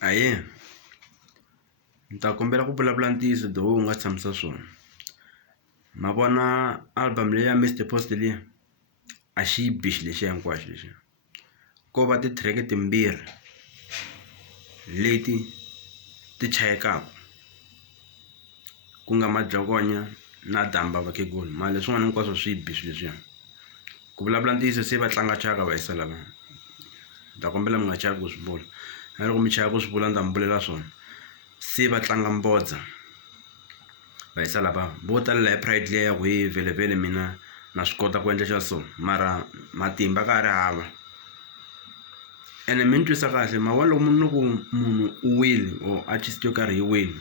Ahee, ni ta kombela ku vulavula ntiyiso though u nga tshamisa swona. Ma vona album leyi ya Mr Post liya a xi yi bi xilo lexiya hinkwaxo lexiya. Ko va ti-track timbirhi leti ti chayekaka ku nga Majokonya na Damba vakhegula, mara leswin'wana hinkwaswo swi bi swilo leswiya. Ku vulavula ntiyiso se va tlanga thyaka vayisa lava. Ni ta kombela mi nga chavi ku swi vula, na loko mi chava ku swi vula ni ta mi vulela swona. Se va tlanga mbodza vayisa lava vo talela hi pride liya ya ku he vhele mina na swi kota ku endla xa so, mara matimba ka ha ri hava. Ene mi ni twisa kahle, ma vona loko loko munhu u wile or artist yo karhi yi wile,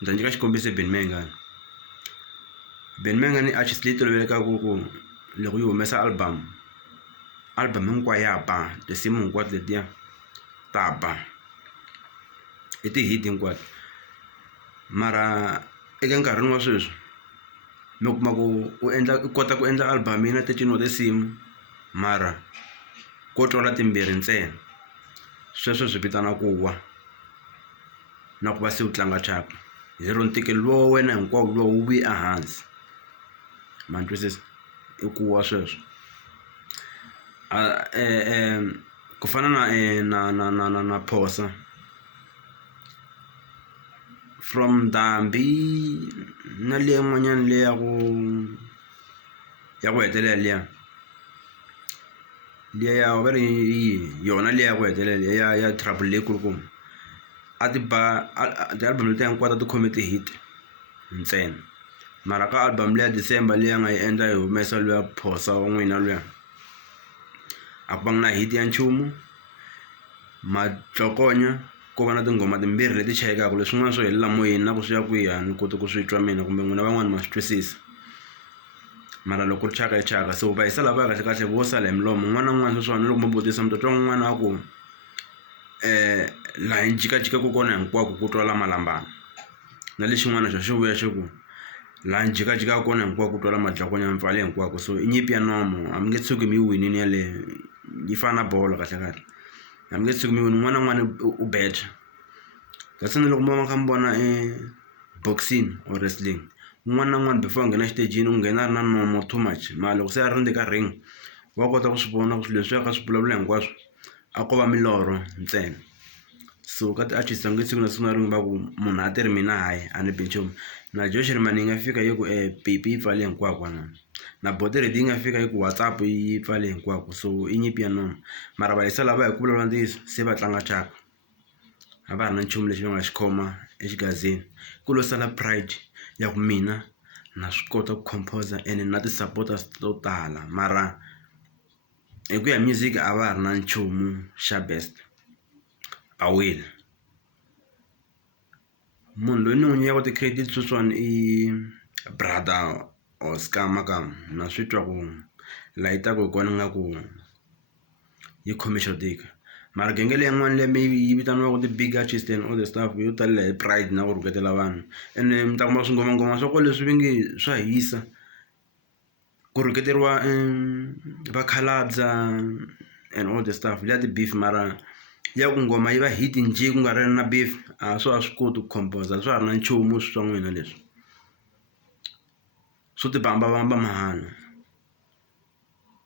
ni ta nyika xikombiso Benny Mayengani. Benny Mayengani i artist leyi tolovelekaka ku loko yi humesa album hinkwayo ya ba, tinsimu hinkwato letiya ta ba, i ti-hit hinkwato. Mara eka nkarhini wa sweswi mi kuma ku u kota ku endla album yi na 13 wa tinsimu mara ko twala timbirhi ntsena. Sweswo swi vitana ku wa na ku va se u tlanga thyaka, lero ntikelo luwa wa wena hinkwawo luwa wu vuye ehansi. Ma ni twisisa? I ku wa sweswo. Ku fana na Phosa from Ndhambi na liya yin'wanyana leyi ya ku hetelela liya ya va ri yihi yona liya ya ku hetelela ya trouble leyi kulukumba, a ti ba ti-album letiya hinkwato a ti khome ti-hit ntsena. Mara ka album leya December leyi nga yi endla yi humesa luya Phosa wa n'wina luya, a ku vanga na hit ya nchumu. Majokonya ko va na tinghoma timbirhi leti chayekaka, leswin'wana swo helela moyeni na ku swi ya kwihi a ni koti ku swi twa mina kumbe n'wina van'wani ma swi twisisa. Mara loko ku ri thyaka i thyaka, so vayisa lava kahle kahle vo sala hi milomo. Un'wana na un'wana sweswiwani loko mo vutisa mi ta twa un'wana a ku laha hi jikajikaku kona hinkwako ku twala Malambana, na lexin'wana xo vuya xi ku laha hi jikajikaku kona hinkwako ku twala Majokonya mi pfale hinkwako. So i nyimpi ya nomo, a mi nge tshuki mi yi winile yaleyo, yi fana na bolo kahle kahle. A mi nge tshuki mi wini, un'wana na un'wana u beja. Kasi na loko mo va mi kha mi vona boxing or wrestling, un'wana na un'wana before a nghena xitejini u nghena a ri na nomo too much, mara loko se a ri ka ring wa kota ku swi vona ku swilo leswiya ka swi vulavula hinkwaswo a ko va milorho ntsena. So ka ti-artist a nge tshuki na siku na rin'we va ku munhu a ti ri mina hayi a ni bi nchumu. Na Joe Shirimani yi nga fika yi ku Baby yi pfale hinkwako na Body Ready yi nga fika yi ku WhatsApp yi pfale hinkwako. So i nyimpi ya nomo, mara vayisa lava hi ku vulavula ntiyiso se va tlanga thyaka, a va ha ri na nchumu lexi va nga xi khoma exigazini. Ku lo sala pride ya ku mina na swi kota ku composer ene na ti-supporters to tala, mara hi ku ya music a va ha ri na nchumu xa best, a wile. Munhu loyi ni n'wi nyikaka ti-credit sweswiwani i brother Oscar Makama. Na swi twa ku laha yi taka hi kona ingaku yi khome xo tika, mara genge leyin'wana leyi mi yi vitaniwaku ti-big artist and all the stuff yo talela hi pride na ku rhuketela vanhu. Ene mi ta kuma swingomangoma swa kona leswi va nge swa hisa, ku rhuketeriwa Vakhalabya and all the stuff liya ti-beef. Mara ya ku nghoma yi va hit njhe ku nga ri na beef, a swa ha swi koti ku composer, swa ha ri na nchumu swa n'wina leswi swo ti bambabamba mahana.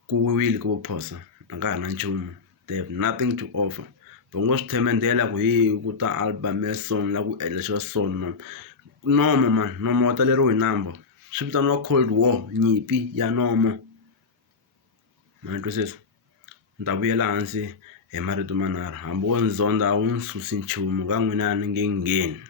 Ku wile ka vo Phosa a nga ha ri na nchumu, they have nothing to offer. Va ngo swi themendela ku he ku ta album ya so ni la ku endla xa so nomo man, nomo wa taleriwa hi number. Swi vitaniwa Cold War, nyimpi ya nomo. Ma ni twisisa? Ni ta vuyela hansi hi marito manharhu, hambi wo ni zonda a wu ni susi nchumu ka n'wina a ni nge ngheni.